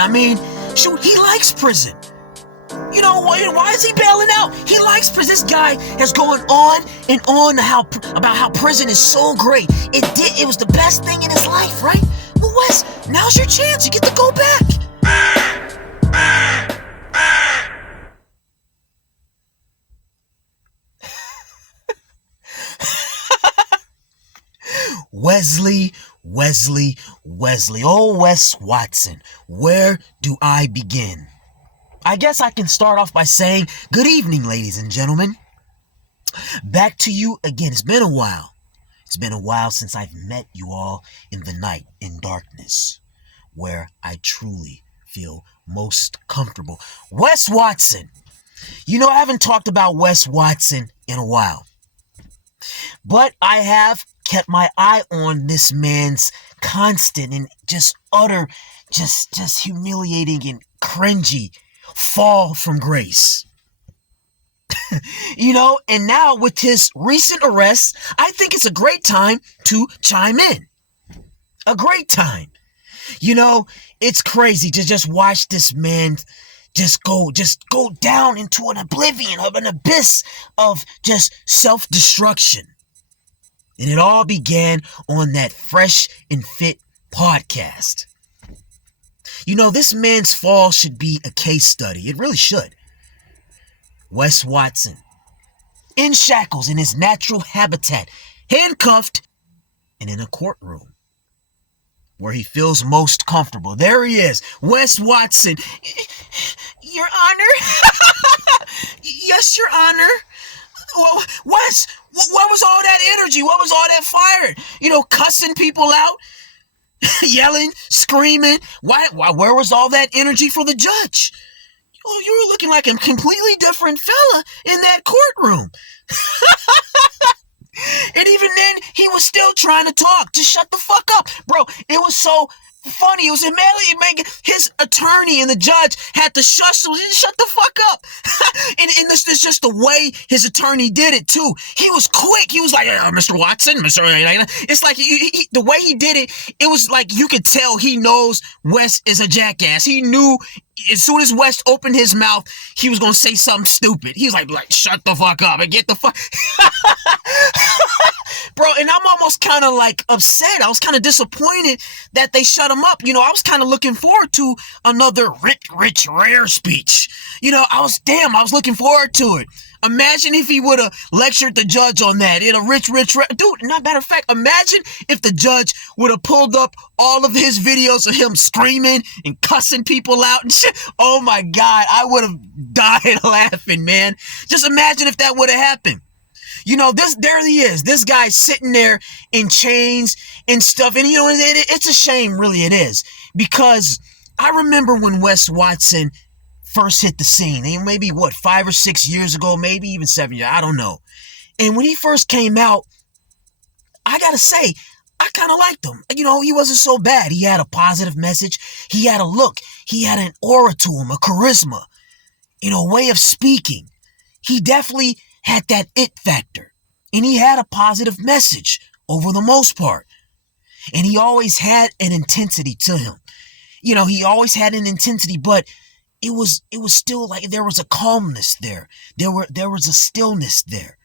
I mean, shoot, he likes prison. You know, why is he bailing out? He likes prison. This guy has gone on and on about how prison is so great. It was the best thing in his life, right? Well, Wes, now's your chance. You get to go back. Wesley. Oh, Wes Watson, where do I begin? I guess I can start off by saying, good evening, ladies and gentlemen. Back to you again. It's been a while. It's been a while since I've met you all in the night, in darkness, where I truly feel most comfortable. Wes Watson. You know, I haven't talked about Wes Watson in a while, but I have kept my eye on this man's constant and just utter, just humiliating and cringy fall from grace. You know, and now with his recent arrest, I think it's a great time to chime in. A great time. You know, it's crazy to just watch this man just go down into an oblivion of an abyss of just self-destruction. And it all began on that Fresh and Fit podcast. You know, this man's fall should be a case study. It really should. Wes Watson, in shackles in his natural habitat, handcuffed, and in a courtroom where he feels most comfortable. There he is, Wes Watson. Your Honor? Yes, Your Honor. Well, Wes, what was all that energy? What was all that fire? You know, cussing people out, yelling, screaming. Why? Where was all that energy for the judge? Oh, you were looking like a completely different fella in that courtroom. And even then, he was still trying to talk. Just shut the fuck up. Bro, it was so funny. It was amazing. His attorney and the judge had to shut the fuck up. and this is just the way his attorney did it too. He was quick. He was like, Mr. Watson, Mr. It's like the way he did it, it was like you could tell he knows Wes is a jackass. He knew as soon as Wes opened his mouth, he was going to say something stupid. He was like, shut the fuck up and get the fuck. Bro, and I'm almost kind of like upset. I was kind of disappointed that they shut him up. You know, I was kind of looking forward to another rich, rare speech. You know, I was looking forward to it. Imagine if he would have lectured the judge on that. In a rich, dude, not matter of fact, imagine if the judge would have pulled up all of his videos of him screaming and cussing people out and shit. Oh my God, I would have died laughing, man. Just imagine if that would have happened. You know, there he is. This guy's sitting there in chains and stuff. And, you know, it's a shame, really, it is. Because I remember when Wes Watson first hit the scene. Maybe, 5 or 6 years ago, maybe even 7 years. I don't know. And when he first came out, I got to say, I kind of liked him. You know, he wasn't so bad. He had a positive message. He had a look. He had an aura to him, a charisma, you know, way of speaking. He definitely had that it factor, and he had a positive message over the most part, and he always had an intensity to him. You know, he always had an intensity, but it was still like there was a calmness there. There was a stillness there.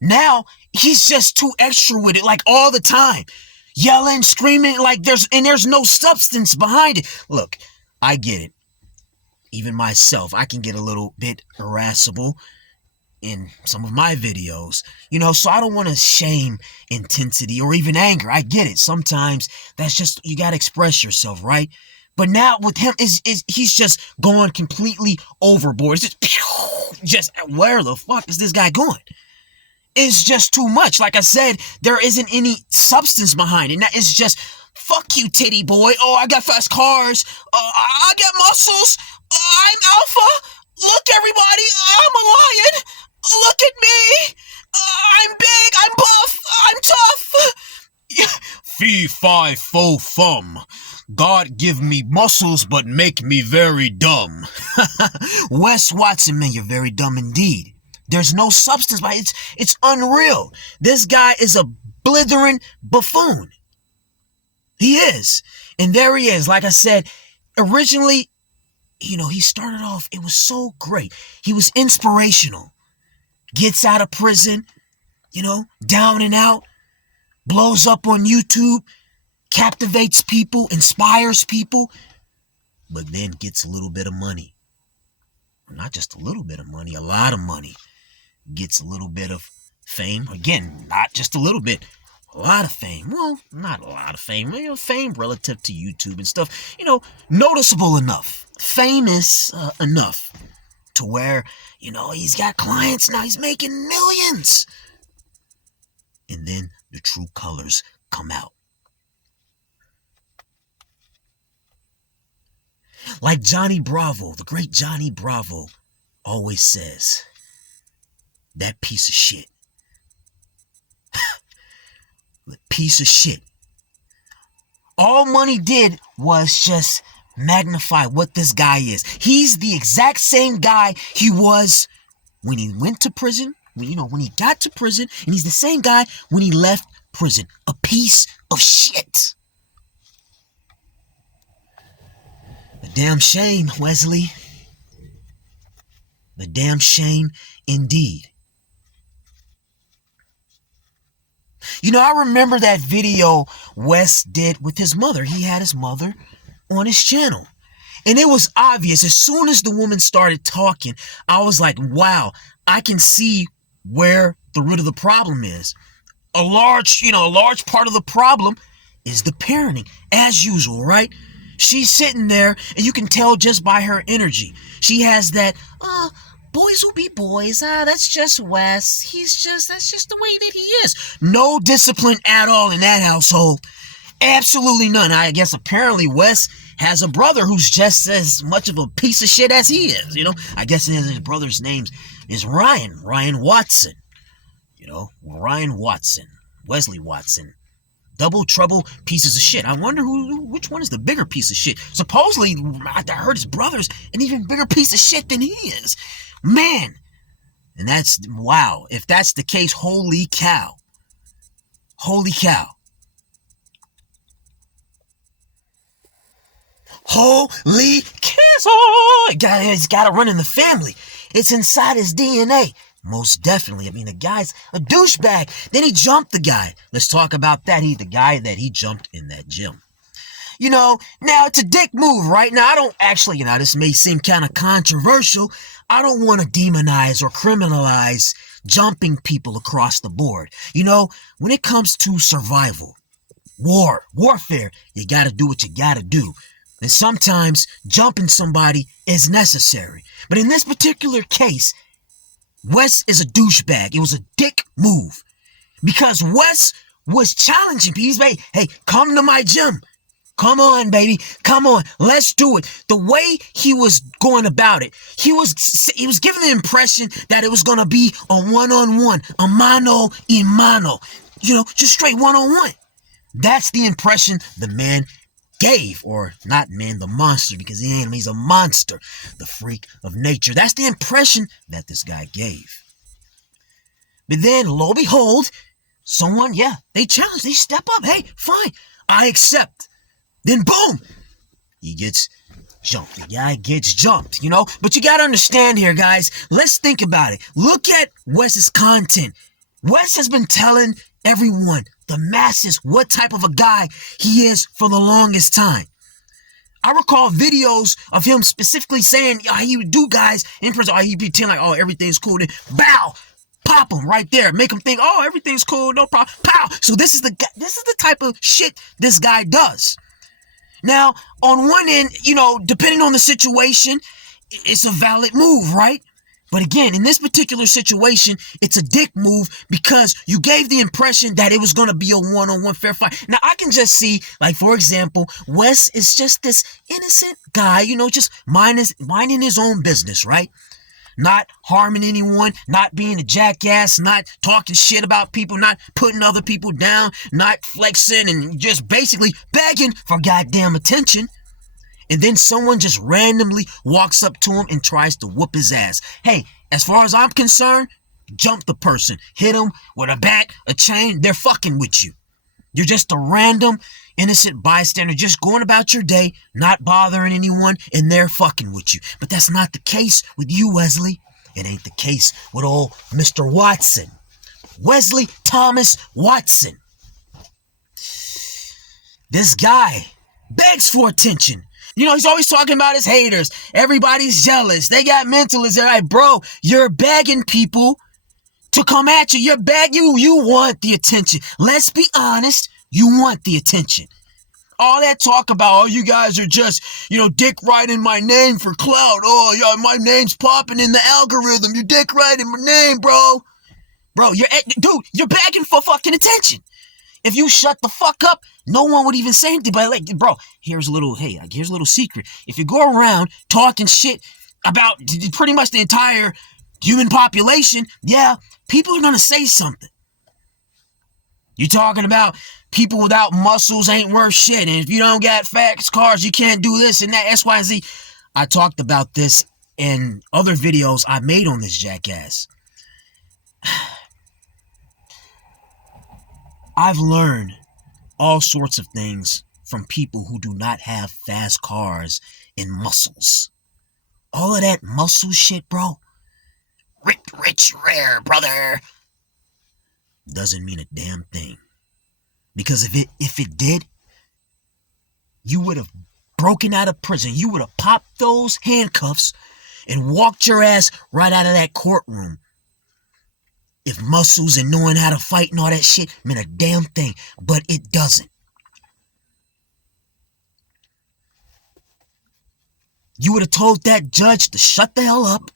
Now he's just too extra with it, like all the time, yelling, screaming, like there's no substance behind it. Look, I get it. Even myself, I can get a little bit irascible in some of my videos, you know, so I don't want to shame intensity or even anger. I get it. Sometimes that's just, you got to express yourself, right? But now with him, he's just going completely overboard. It's just, where the fuck is this guy going? It's just too much. Like I said, there isn't any substance behind it. Now it's just, fuck you, titty boy. Oh, I got fast cars. I got muscles. I'm alpha. Look, everybody, I'm a lion. Look at me. I'm big. I'm buff. I'm tough. Fee, fi, fo, fum. God give me muscles, but make me very dumb. Wes Watson, man, you're very dumb indeed. There's no substance by it. It's unreal. This guy is a blithering buffoon. He is. And there he is. Like I said, originally, he started off, it was so great. He was inspirational. Gets out of prison, down and out, blows up on YouTube, captivates people, inspires people, but then gets a little bit of money. Not just a little bit of money, a lot of money. Gets a little bit of fame. Again, not just a little bit, a lot of fame. Well, not a lot of fame. Fame relative to YouTube and stuff. Noticeable enough. Famous enough to where, he's got clients now. He's making millions. And then the true colors come out. Like Johnny Bravo, the great Johnny Bravo, always says, that piece of shit. The piece of shit. All money did was just magnify what this guy is. He's the exact same guy he was when he went to prison, when he got to prison, and he's the same guy when he left prison. A piece of shit. A damn shame, Wesley. The damn shame indeed. I remember that video Wes did with his mother. He had his mother on his channel. And it was obvious. As soon as the woman started talking, I was like, wow, I can see where the root of the problem is. A large part of the problem is the parenting, as usual, right? She's sitting there, and you can tell just by her energy. She has that, boys will be boys. That's just Wes. That's just the way that he is. No discipline at all in that household. Absolutely none. I guess apparently Wes has a brother who's just as much of a piece of shit as he is. I guess his brother's name is Ryan Watson. Ryan Watson, Wesley Watson. Double trouble pieces of shit. I wonder which one is the bigger piece of shit. Supposedly, I heard his brother's an even bigger piece of shit than he is. Man. And that's, wow. If that's the case, holy cow. Holy cow. Holy cow. It's got to run in the family. It's inside his DNA. Most definitely. The guy's a douchebag. Then he jumped the guy. Let's talk about that. He's the guy that he jumped in that gym. Now it's a dick move, right? Now, I don't actually, this may seem kind of controversial. I don't want to demonize or criminalize jumping people across the board. When it comes to survival, warfare, you got to do what you got to do. And sometimes jumping somebody is necessary. But in this particular case, Wes is a douchebag. It was a dick move. Because Wes was challenging people. He's like, hey, come to my gym. Come on, baby. Come on. Let's do it. The way he was going about it, he was giving the impression that it was going to be a one-on-one, a mano y mano. Just straight one-on-one. That's the impression the man gave, or not man, the monster, because he ain't, he's a monster, the freak of nature. That's the impression that this guy gave. But then, lo and behold, someone, they challenge, they step up. Hey, fine, I accept. Then boom, he gets jumped. The guy gets jumped, But you got to understand here, guys. Let's think about it. Look at Wes's content. Wes has been telling everyone, the masses, what type of a guy he is for the longest time. I recall videos of him specifically saying he would do guys in prison. He'd pretend like, everything's cool. Then bow, pop him right there. Make him think, everything's cool, no problem. Pow. So this is the type of shit this guy does. Now, on one end, depending on the situation, it's a valid move, right? But again, in this particular situation, it's a dick move because you gave the impression that it was going to be a one-on-one fair fight. Now, I can just see, like, for example, Wes is just this innocent guy, just minding his own business, right? Not harming anyone, not being a jackass, not talking shit about people, not putting other people down, not flexing, and just basically begging for goddamn attention. And then someone just randomly walks up to him and tries to whoop his ass. Hey, as far as I'm concerned, jump the person. Hit him with a bat, a chain. They're fucking with you. You're just a random, innocent bystander, just going about your day, not bothering anyone, and they're fucking with you. But that's not the case with you, Wesley. It ain't the case with old Mr. Watson. Wesley Thomas Watson. This guy begs for attention. You know, he's always talking about his haters. Everybody's jealous. They got mentalists. They're like, bro, you're begging people to come at you. You're begging. You want the attention. Let's be honest. You want the attention. All that talk about, oh, you guys are just, dick writing my name for clout. Oh, yeah, my name's popping in the algorithm. You dick writing my name, bro. Bro, you're begging for fucking attention. If you shut the fuck up, no one would even say anything. But like, bro, here's a little secret. If you go around talking shit about pretty much the entire human population, yeah, people are gonna say something. You talking about people without muscles ain't worth shit, and if you don't got fast cars, you can't do this and that, X, Y, and Z. I talked about this in other videos I made on this jackass. I've learned all sorts of things from people who do not have fast cars and muscles. All of that muscle shit, bro. Rich, rare, brother. Doesn't mean a damn thing. Because if it did, you would have broken out of prison. You would have popped those handcuffs and walked your ass right out of that courtroom. If muscles and knowing how to fight and all that shit meant a damn thing, but it doesn't. You would have told that judge to shut the hell up.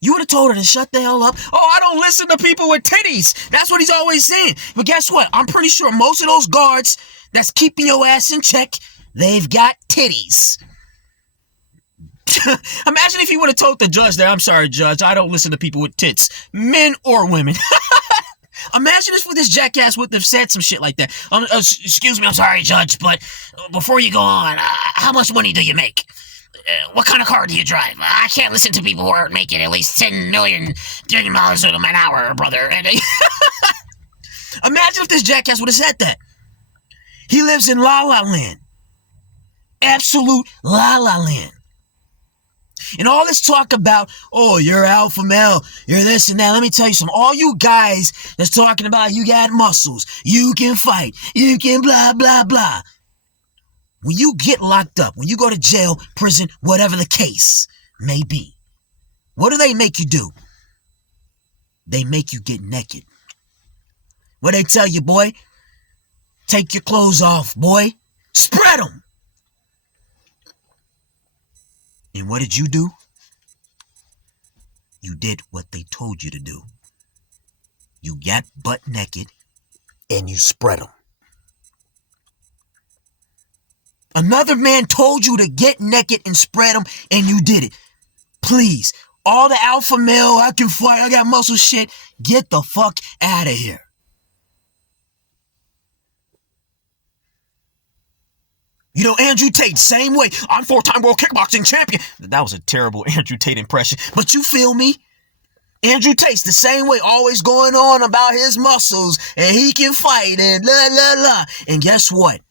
You would have told her to shut the hell up. Oh, I don't listen to people with titties. That's what he's always saying. But guess what? I'm pretty sure most of those guards that's keeping your ass in check, they've got titties. Imagine if he would have told the judge that, I'm sorry, judge, I don't listen to people with tits, men or women. Imagine if this jackass would have said some shit like that. Excuse me, I'm sorry, judge, but before you go on, how much money do you make? What kind of car do you drive? I can't listen to people who aren't making at least $10 million an hour, brother. Imagine if this jackass would have said that. He lives in La La Land. Absolute La La Land. And all this talk about, oh, you're alpha male, you're this and that. Let me tell you something. All you guys that's talking about you got muscles, you can fight, you can blah, blah, blah. When you get locked up, when you go to jail, prison, whatever the case may be, what do they make you do? They make you get naked. What they tell you, boy? Take your clothes off, boy. Spread them. And what did you do? You did what they told you to do. You got butt naked and you spread them. Another man told you to get naked and spread them and you did it. Please, all the alpha male, I can fight, I got muscle shit, get the fuck out of here. You know, Andrew Tate, same way. I'm 4-time world kickboxing champion. That was a terrible Andrew Tate impression. But you feel me? Andrew Tate's the same way, always going on about his muscles and he can fight and la la la. And guess what?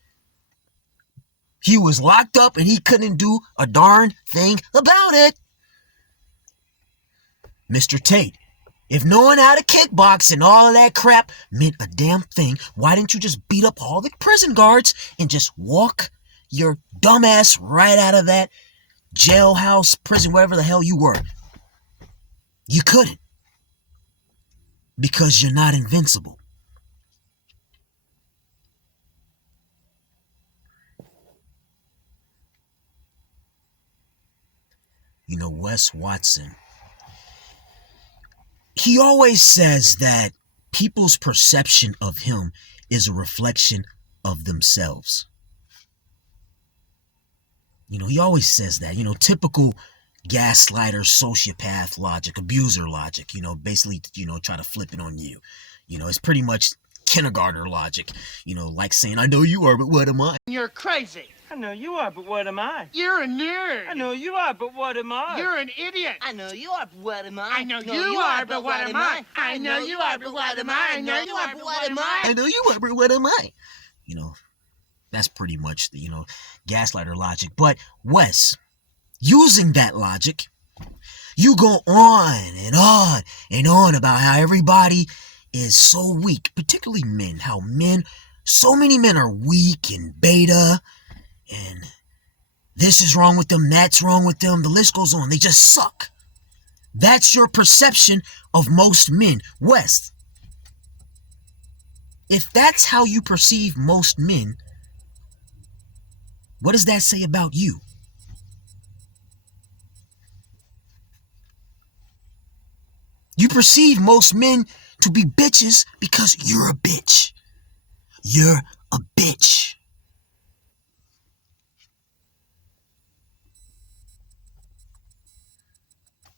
He was locked up and he couldn't do a darn thing about it. Mr. Tate, if knowing how to kickbox and all of that crap meant a damn thing, why didn't you just beat up all the prison guards and just walk your dumbass right out of that jailhouse, prison, wherever the hell you were? You couldn't. Because you're not invincible. You know, Wes Watson, he always says that people's perception of him is a reflection of themselves. You know, he always says that, typical gaslighter, sociopath logic, abuser logic, basically, try to flip it on you. It's pretty much kindergartner logic, like saying, I know you are, but what am I? You're crazy. I know you are, but what am I? You're a nerd. I know you are, but what am I? You're an idiot. I know you are, but what am I? I know you are, but what am I? I know you are, but what am I? I know you are, but what am I? I know you are, but what am I? That's pretty much the, gaslighter logic. But Wes, using that logic, you go on and on and on about how everybody is so weak, particularly men, how so many men are weak and beta, and this is wrong with them, that's wrong with them, the list goes on. They just suck. That's your perception of most men. Wes, if that's how you perceive most men, what does that say about you? You perceive most men to be bitches because you're a bitch. You're a bitch.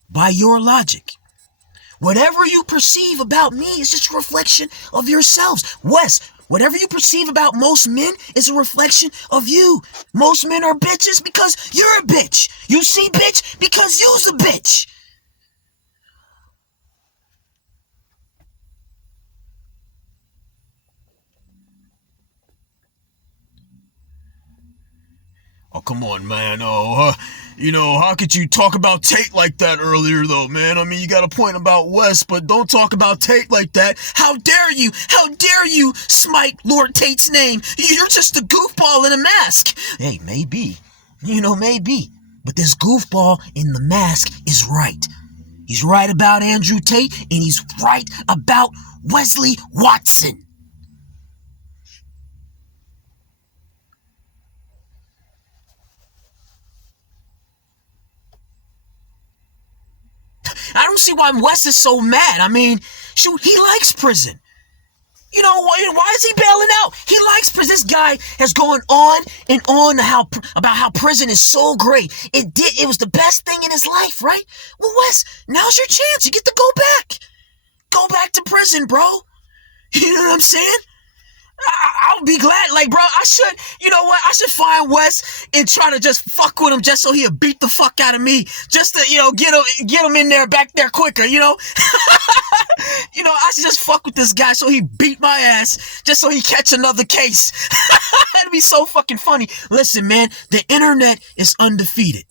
By your logic, whatever you perceive about me is just a reflection of yourselves. Wes, whatever you perceive about most men is a reflection of you. Most men are bitches because you're a bitch. You see bitch because you's a bitch. Oh, come on, man. How could you talk about Tate like that earlier, though, man? I mean, you got a point about Wes, but don't talk about Tate like that. How dare you? How dare you smite Lord Tate's name? You're just a goofball in a mask. Hey, maybe. Maybe. But this goofball in the mask is right. He's right about Andrew Tate, and he's right about Wesley Watson. I don't see why Wes is so mad. I mean, shoot, he likes prison. Why is he bailing out? He likes prison. This guy has gone on and on about how prison is so great. It was the best thing in his life, right? Well, Wes, now's your chance. You get to go back. Go back to prison, bro. You know what I'm saying? I'll be glad, bro, I should find Wes and try to just fuck with him just so he'll beat the fuck out of me, just to, get him in there, back there quicker, I should just fuck with this guy so he beat my ass, just so he catch another case. That'd be so fucking funny. Listen, man, the internet is undefeated.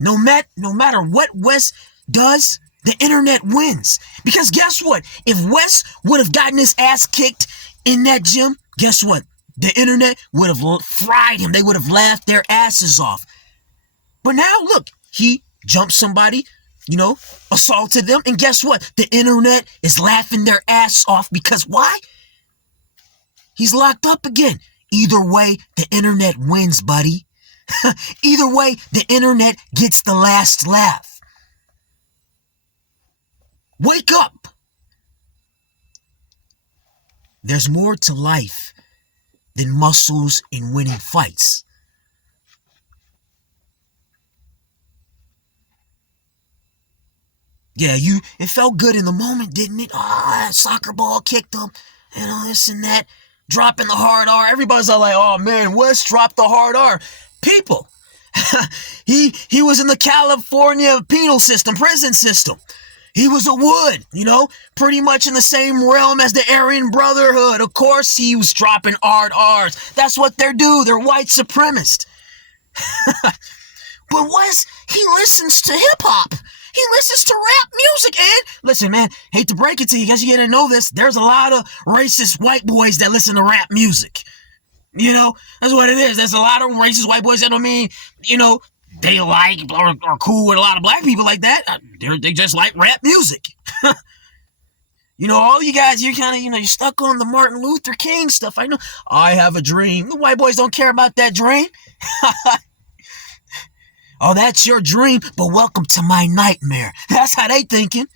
No matter what Wes does, the internet wins. Because guess what? If Wes would have gotten his ass kicked in that gym, guess what? The internet would have fried him. They would have laughed their asses off. But now, look, he jumped somebody, assaulted them, and guess what? The internet is laughing their ass off because why? He's locked up again. Either way, the internet wins, buddy. Either way, the internet gets the last laugh. Wake up. There's more to life than muscles and winning fights. Yeah, it felt good in the moment, didn't it? Soccer ball kicked him, this and that. Dropping the hard R. Everybody's all like, oh man, Wes dropped the hard R. People, he was in the California penal system, prison system. He was a Wood, pretty much in the same realm as the Aryan Brotherhood. Of course, he was dropping hard R's. That's what they do. They're white supremacists. But Wes, he listens to hip-hop. He listens to rap music, and listen, man, hate to break it to you, guys, you gotta know this. There's a lot of racist white boys that listen to rap music. That's what it is. There's a lot of racist white boys that they like or are cool with a lot of black people like that. They just like rap music. All you guys, you're kind of, you're stuck on the Martin Luther King stuff. I know. I have a dream. The white boys don't care about that dream. Oh, that's your dream, but welcome to my nightmare. That's how they thinking.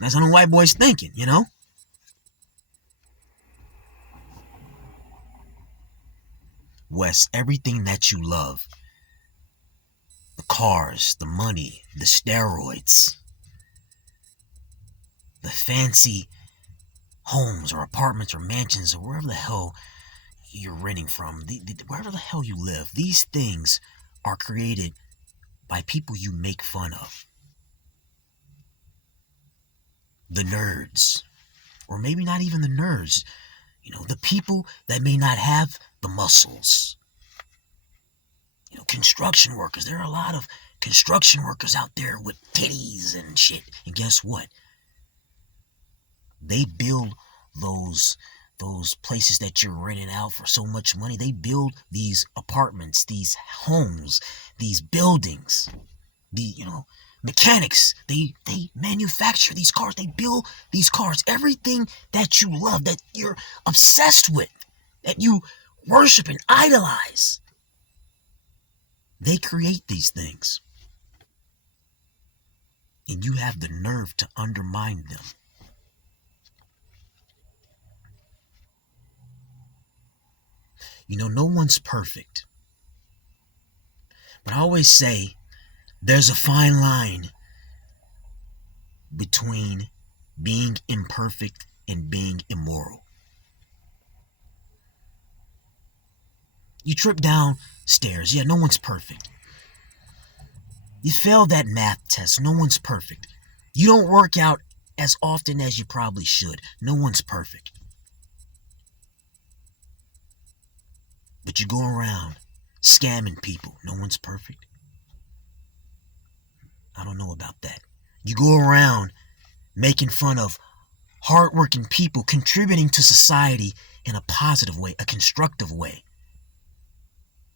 That's how the white boys thinking, Wes, everything that you love, the cars, the money, the steroids, the fancy homes or apartments or mansions or wherever the hell you're renting from, wherever the hell you live, these things are created by people you make fun of. The nerds, or maybe not even the nerds, The people that may not have the muscles. Construction workers. There are a lot of construction workers out there with titties and shit. And guess what? They build those places that you're renting out for so much money. They build these apartments, these homes, these buildings. Mechanics, they manufacture these cars. They build these cars. Everything that you love, that you're obsessed with, that you worship and idolize, they create these things. And you have the nerve to undermine them. No one's perfect. But I always say there's a fine line between being imperfect and being immoral. You trip down stairs. Yeah, no one's perfect. You fail that math test. No one's perfect. You don't work out as often as you probably should. No one's perfect. But you go around scamming people. No one's perfect. I don't know about that. You go around making fun of hardworking people contributing to society in a positive way, a constructive way.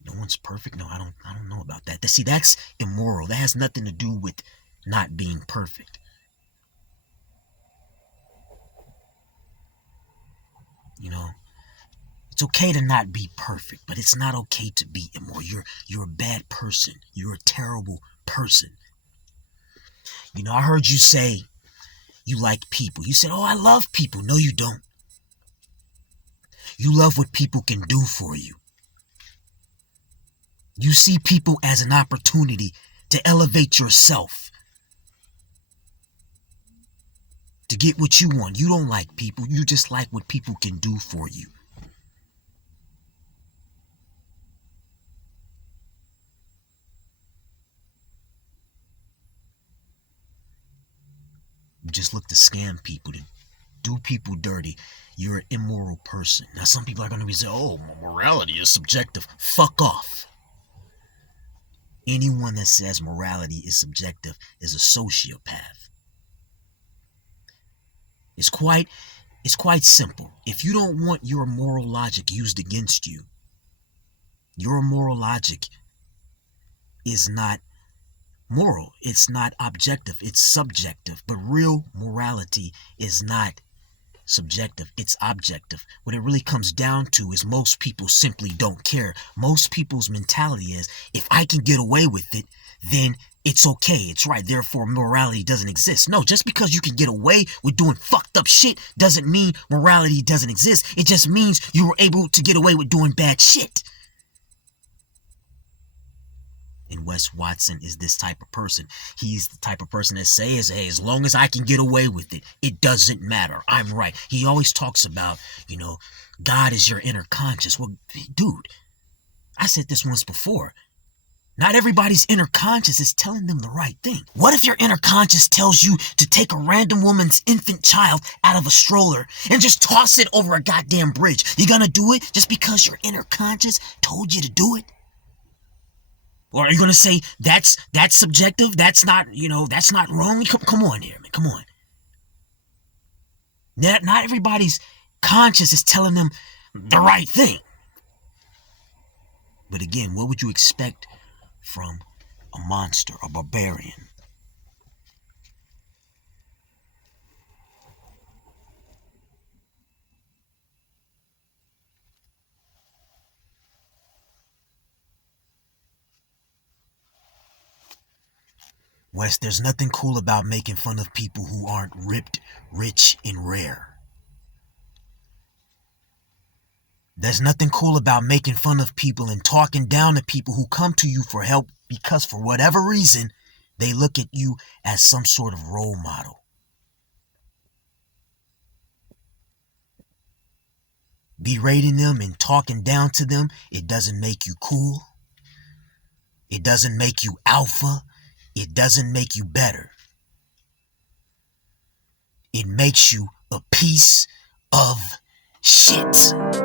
No one's perfect. No, I don't know about that. See, that's immoral. That has nothing to do with not being perfect. It's okay to not be perfect, but it's not okay to be immoral. You're a bad person. You're a terrible person. I heard you say you like people. You said, "Oh, I love people." No, you don't. You love what people can do for you. You see people as an opportunity to elevate yourself, to get what you want. You don't like people. You just like what people can do for you. You just look to scam people, to do people dirty. You're an immoral person. Now, some people are going to be saying, "Oh, morality is subjective." Fuck off. Anyone that says morality is subjective is a sociopath. It's quite simple. If you don't want your moral logic used against you, your moral logic is not moral. It's not objective. It's subjective. But real morality is not subjective. It's objective. What it really comes down to is most people simply don't care. Most people's mentality is, if I can get away with it, then it's okay. It's right. Therefore, morality doesn't exist. No, just because you can get away with doing fucked up shit doesn't mean morality doesn't exist. It just means you were able to get away with doing bad shit. And Wes Watson is this type of person. He's the type of person that says, "Hey, as long as I can get away with it, it doesn't matter. I'm right." He always talks about, God is your inner conscious. Well, dude, I said this once before. Not everybody's inner conscious is telling them the right thing. What if your inner conscious tells you to take a random woman's infant child out of a stroller and just toss it over a goddamn bridge? You gonna do it just because your inner conscious told you to do it? Or are you going to say that's subjective? That's not wrong? Come on here, man. Come on. Not everybody's conscience is telling them the right thing. But again, what would you expect from a monster, a barbarian? Wes, there's nothing cool about making fun of people who aren't ripped, rich, and rare. There's nothing cool about making fun of people and talking down to people who come to you for help because for whatever reason, they look at you as some sort of role model. Berating them and talking down to them, it doesn't make you cool. It doesn't make you alpha. It doesn't make you better. It makes you a piece of Shit.